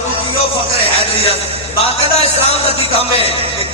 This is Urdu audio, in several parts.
فاروقی و فخر حیدریت باقاعدہ اسلام کا کم ہے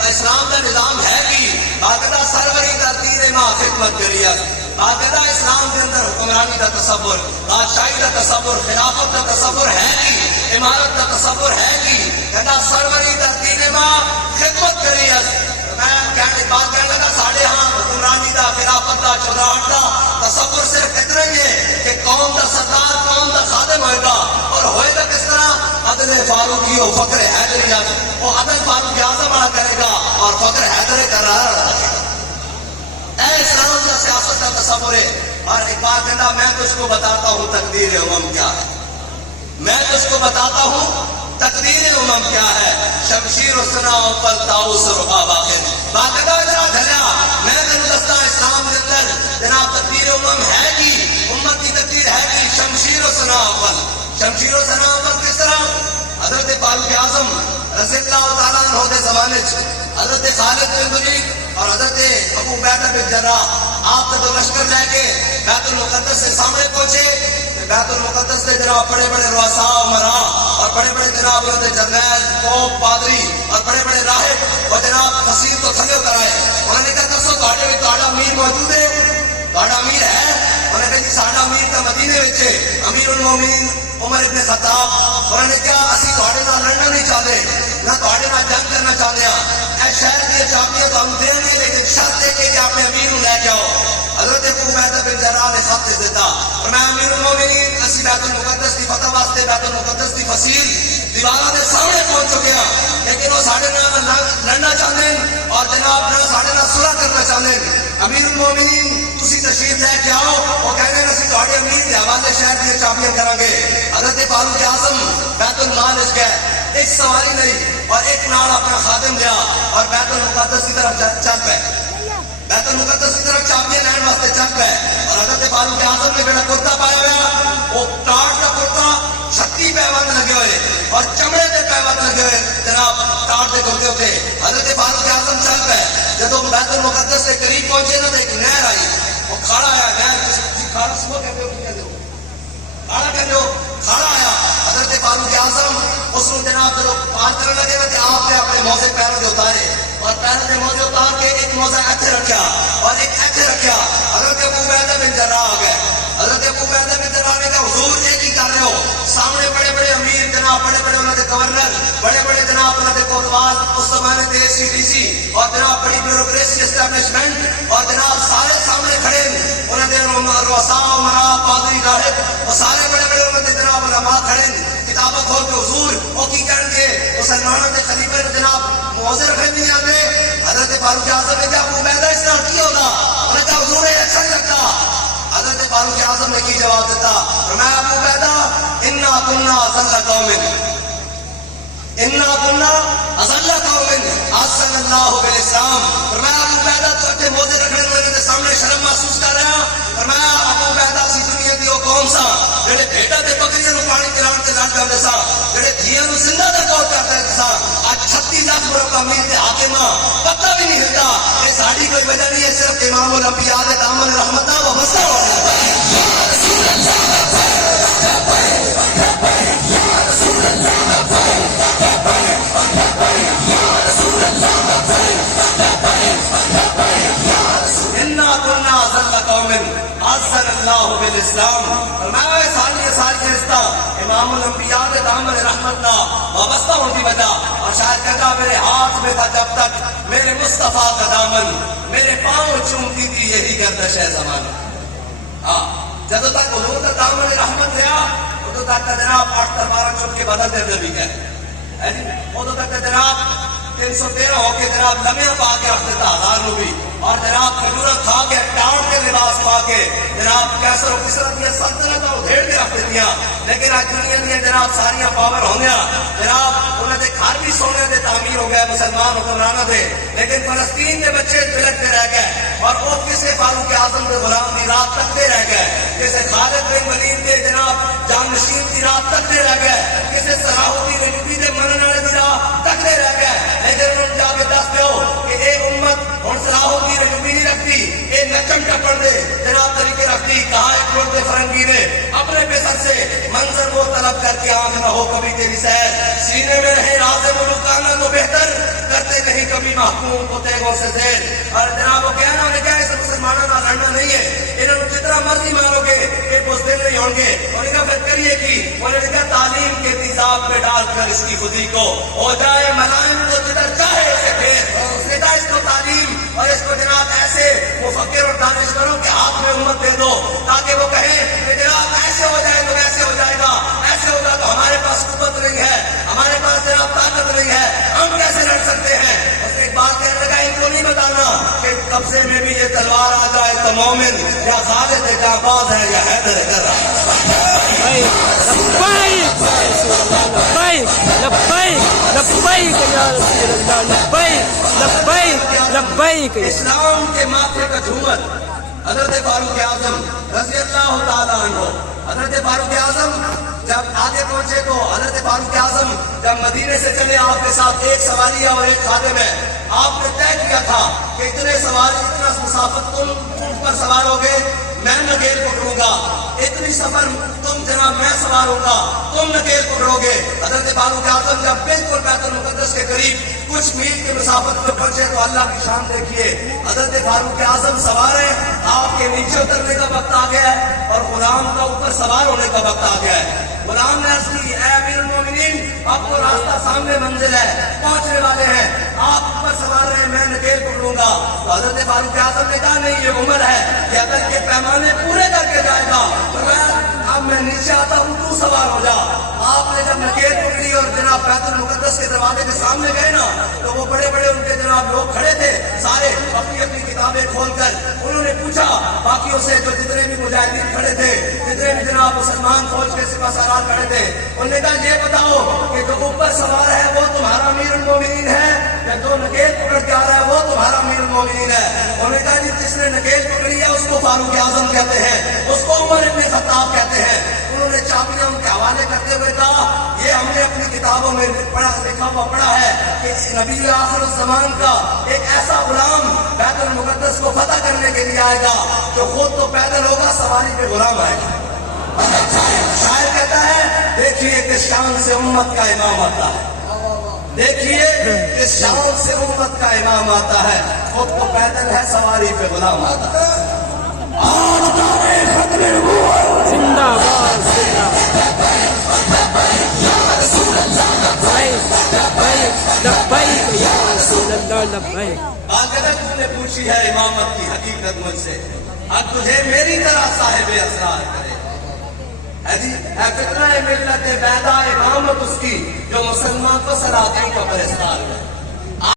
اسلام کا نظام ہے کہ باقاعدہ سروری کا تیر ماں خدمت کریت باقاعدہ اسلام کے اندر حکمرانی کا تصور بادشاہی کا تصور خلافت کا تصور ہے کہ امارت کا تصور ہے کہ کہتا سروری کا تیر ماں خدمت کریت میں بات کہنے لگا ساڑھے ہاں حکمرانی دا خلافت دا چوداہٹ دا تصور صرف اتنا ہی ہے کہ قوم دا سردار قوم دا خادم ہوئے گا اور ہوئے گا کس طرح عدل فاروقی و فخر حیدریت وہ عدل فاروق اعظم والا کرے گا اور فخر حیدر کر رہا ہے اے اسلام کا سیاست کا تصور ہے اور ایک بات کہنا میں تجھ کو بتاتا ہوں تقدیر امم کیا ہے میں تجھ کو بتاتا ہوں تقدیر امم کیا ہے شمشیر السنا اوپر تاؤس رقاب آخر باقاعدہ ادھر دھلیا میں تجھے دستا اسلام کے اندر جناب تقدیر امم ہے کہ امت کی تقدیر ہے کہ شمشیر السنا اوپر شمشیر السنا اوپر کس طرح حضرت فاروق اعظم رضی اللہ تعالیٰ عنہ کے زمانے حضرت خالد بن ولید اور حضرت ابو عبیدہ بن جراح آپ نے تو لشکر لے کے بیت المقدس سے سامنے پہنچے بیت المقدس سے جناب بڑے بڑے رؤساء امراء اور بڑے بڑے جناب جرنیل پوپ پادری اور بڑے بڑے راہب اور جناب فصیل کو تھلے اتر آئے انہوں نے کہا دسو تہاڈے وچ تہاڈا امیر موجود ہے تہاڈا امیر ہے انہوں نے کہا جی ساڈا امیر کا مدینے وچ ہے امیر المومنین عمر ابن خطاب انہوں نے کہا اسی تہاڈے نال لڑنا نہیں چاہتے نہ تہاڈے نال جنگ کرنا چاہتے ہیں اے شہر کی چابیاں تو ہم دیں گے لیکن شرط ہے کہ آپ نے امیر کو لے کے آؤ حضرت ابو عبیدہ بن جراح نے خط دیتا اور میں امیر المومنین اسی بیت المقدس کی فتح واسطے بیت المقدس کی فصیل دیواراں دے سامنے پہنچ چکے ہیں لیکن وہ ساڈے نال لڑنا چاہتے ہیں اور جناب نہ ساڈے نال صلح کرنا چاہتے ہیں امیر المومنین تسی تشریف لے کے آؤ وہ کہنے ہیں اسی تہاڈے امیر کے حوالے شہر کی چابیاں کریں گے حضرت فاروق اعظم بیت المال وچ گئے ایک سواری نہیں اور ایک نال اپنا خادم لیا اور بیت المقدس کی طرف چل پے بیت المقدس کی طرف چابیاں لین واسطے چل پے اور حضرت فاروق اعظم نے بیٹا کرتا پایا ہوا وہ ٹاٹ کا کرتا شکتی پیوند لگے ہوئے اور چمڑے کے پیوند لگے ہوئے جناب ٹاٹ کے کرتے ہوتے حضرت فاروق اعظم چل پے جب بیت المقدس کے قریب پہنچے نا تو ایک نہر آئی وہ کھڑا آیا نہر کھڑا سمو کہتے ہو کھڑا کہتے ہو کھڑا آیا حضرت فاروق اعظم اس کو جناب جب پار کرنے لگے نا کہ آپ نے اپنے موزے پیروں کے اتارے اور پیروں کے موزے اتار کے ایک موزہ ایتھے رکھا اور ایک ایتھے رکھا حضرت ابو عبیدہ بن جراح آ گئے حضرت ابو عبیدہ بن جراح نے کہا حضور ایک ہی کر رہے ہو سامنے بڑے بڑے امیر جناب بڑے بڑے انہوں نے گورنر بڑے بڑے جناب انہوں نے کوتوال اس زمانے کے سی ڈی سی اور جناب بڑی بیوروکریسی اسٹیبلشمنٹ اور جناب سارے سامنے کھڑے انہوں نے رؤساء امراء پادری راہب وہ سارے بڑے بڑے انہوں نے جناب علماء کھڑے کتابیں کھول کے حضور وہ کی کہیں گے مسلمانوں کے خلیفے جناب موزے رکھے نہیں آتے حضرت فاروق اعظم نے کہا ابو عبیدہ اس طرح کی ہوگا انہوں نے کہا حضور یہ اچھا نہیں لگتا حضرت فاروق اعظم نے کی جواب دیتا فرمایا ابو عبیدہ انا كنا اذل قوم انا كنا اذل قوم احسن اللہ بالاسلام فرمایا ابو عبیدہ تو اپنے موزے رکھنے والے کے سامنے شرم محسوس کر رہا فرمایا ابو عبیدہ سی دنیا دی وہ قوم سا جڑے بھیڑاں تے بکریاں نوں پانی پلاون تے لگ جاندے سا جڑے دھیاں نوں زندہ تے قتل کردے سا اج 36 لاکھ مربع میل تے حاکماں پتہ بھی نہیں ہلدا یہ ساڈی کوئی وجہ نہیں ہے صرف امام الانبیاء دے دامن رحمت دا واسطہ ہو یا رسول اللہ یا رسول اللہ انا كنا اذل قوم احسن اللہ بالاسلام فرمایا ساری رشتہ امام الانبیاء کے دامن رحمت کا وابستہ ہونے کی وجہ اور شاید کہتا میرے ہاتھ میں تھا جب تک میرے مصطفیٰ کا دامن میرے پاؤں چومتی تھی یہی گردش ہے زمانہ ہاں جب تک حضور کا دامن رحمت رہا ادو تک جناب 8 تلوار چپ کے بدل دے بھی گئے ادو تک جناب 313 ہو کے جناب لمحہ پا کے رکھ دیتا ہزار نو بھی اور جناب کھجورا کھا کے ٹاؤن کے لباس پا کے جناب کیسر و کسرا دیا سلطنت ادھیڑ کے رکھ دیتی لیکن آج دنیا دیا جناب ساریا پاور ہو گیا جناب انہوں نے گھر بھی سونے دے تعمیر ہو گئے مسلمان حکمرانوں دے لیکن فلسطین کے بچے بلٹتے رہ گئے اور وہ کسی فاروق اعظم کے غلام کی رات تکتے رہ گئے کسی خالد بن ولید کے جناب جانشین کی رات تکتے رہ گئے کسی صلاح الدین ایوبی کے منن والے کی رات تکتے رہ گئے لیکن انہوں نے جا کے دس دیو کہ اے امت ہوں صلاح الدین ایوبی نہیں رکھتی اے نچن ٹپن دے جناب طریقے رکھتی کہا ایک روڈ فرنگی نے اپنے پیسر سے منظر وہ طلب کر کے آنکھ نہ ہو کبھی تیری سیر، سینے میں رہے راز ملوکانہ تو بہتر، کرتے نہیں کبھی محکوم کو تیغوں سے زیر۔ اور جناب وہ کہنا انہیں کیا ہے مسلمانوں کا لڑنا نہیں ہے، انہوں نے جتنا مرضی مارو گے یہ بزدل نہیں ہوں گے۔ انہوں نے کہا پھر کریے کی، انہوں نے کہا تعلیم کے تیزاب پہ ڈال کر اس کی خودی کو ہو جائے ملائم تو جدھر چاہے اسے پھیر۔ اس نے کہا اس کو تعلیم اور اس کو جناب ایسے مفکر اور دانشوروں کے ہاتھ میں امت دے دو تاکہ وہ کہیں کہ جناب ایسے ہو جائے تو ایسے ہو جائے گا، ایسے ہوگا تو ہمارے پاس قوت نہیں ہے، ہمارے پاس جناب طاقت نہیں ہے، ہم کیسے لڑ سکتے ہیں۔ اس نے ایک بات کہنے لگا ان کو نہیں بتانا کہ قبضے میں بھی یہ تلوار آ جائے تو مومن یا خالد جانباز ہے یا حیدر کر رہا ہے۔ اسلام کے ماتھے کا جھومر حضرت فاروق اعظم رضی اللہ تعالیٰ عنہ، حضرت فاروق اعظم جب آگے پہنچے تو حضرت فاروق اعظم جب مدینے سے چلے آپ کے ساتھ ایک سواریہ اور ایک خادم ہے، آپ نے طے کیا تھا کہ اتنے سواری اتنا مسافت تم پر سوار ہوگے میں نکیل پکڑوں گا، اتنی سفر تم جناب میں سوار ہوں گا تم نکیل پکڑو گے۔ حضرت فاروق اعظم جب بالکل بیت المقدس کے قریب کچھ میل کی مسافت پہ پہنچے تو اللہ کی شان دیکھیے، حضرت فاروق اعظم سوار ہیں، آپ کے نیچے اترنے کا وقت آ گیا ہے اور غلام کا اوپر سوار ہونے کا وقت آ گیا ہے۔ غلام نے عرض کی اے امیر المومنین اب تو راستہ سامنے منزل ہے، پہنچنے والے ہیں، آپ اوپر سوار رہے ہیں میں نکیل پکڑوں گا۔ تو حضرت فاروق اعظم نے کہا نہیں یہ عمر ہے کہ اگر کے پیمانے پورے کر کے جائے گا تو اب میں نیچے آتا ہوں تو سوار ہو جا۔ آپ نے جب نکیل پکڑی اور جناب بیت المقدس کے دروازے کے سامنے گئے نا تو وہ بڑے بڑے ان کے جناب لوگ کھڑے تھے، سارے اپنی اپنی کتابیں کھول کر انہوں نے پوچھا باقیوں سے جو جتنے بھی مجاہدین کھڑے تھے، جتنے بھی جناب مسلمان فوج کے سپہ سالار کھڑے تھے، انہوں نے کہا یہ بتاؤ کہ جو اوپر سوار ہے وہ تمہارا امیر المومنین ہے یا جو نکیل پکڑ کے آ رہا ہے وہ تمہارا امیر المومنین ہے؟ انہوں نے کہا جی جس نے نکیل پکڑی ہے اس کو فاروق اعظم کہتے ہیں، اس کو عمر ابن خطاب کہتے ہیں۔ انہوں نے چابیاں ان کے حوالے کرتے ہوئے کہا یہ ہم نے اپنی کتابوں میں لکھا ہوا پڑھا ہے کہ نبی آخر الزمان کا ایک ایسا غلام بیت المقدس کو فتح کرنے کے لیے آئے گا جو خود تو پیدل ہوگا سواری پہ غلام آئے گا۔ شاعر کہتا ہے دیکھیے کس شان سے امت کا امام آتا ہے، دیکھیے کس شان سے امت کا امام آتا ہے، خود تو پیدل ہے سواری پہ غلام آتا ہے۔ زندہ باد اگر تم نے پوچھی ہے امامت کی حقیقت مجھ سے، اب تجھے میری طرح صاحب اسرار کرے ہے فتنہ ملت بیدا امامت اس کی جو مسلمان کو سلاطین کا پرستار ہے۔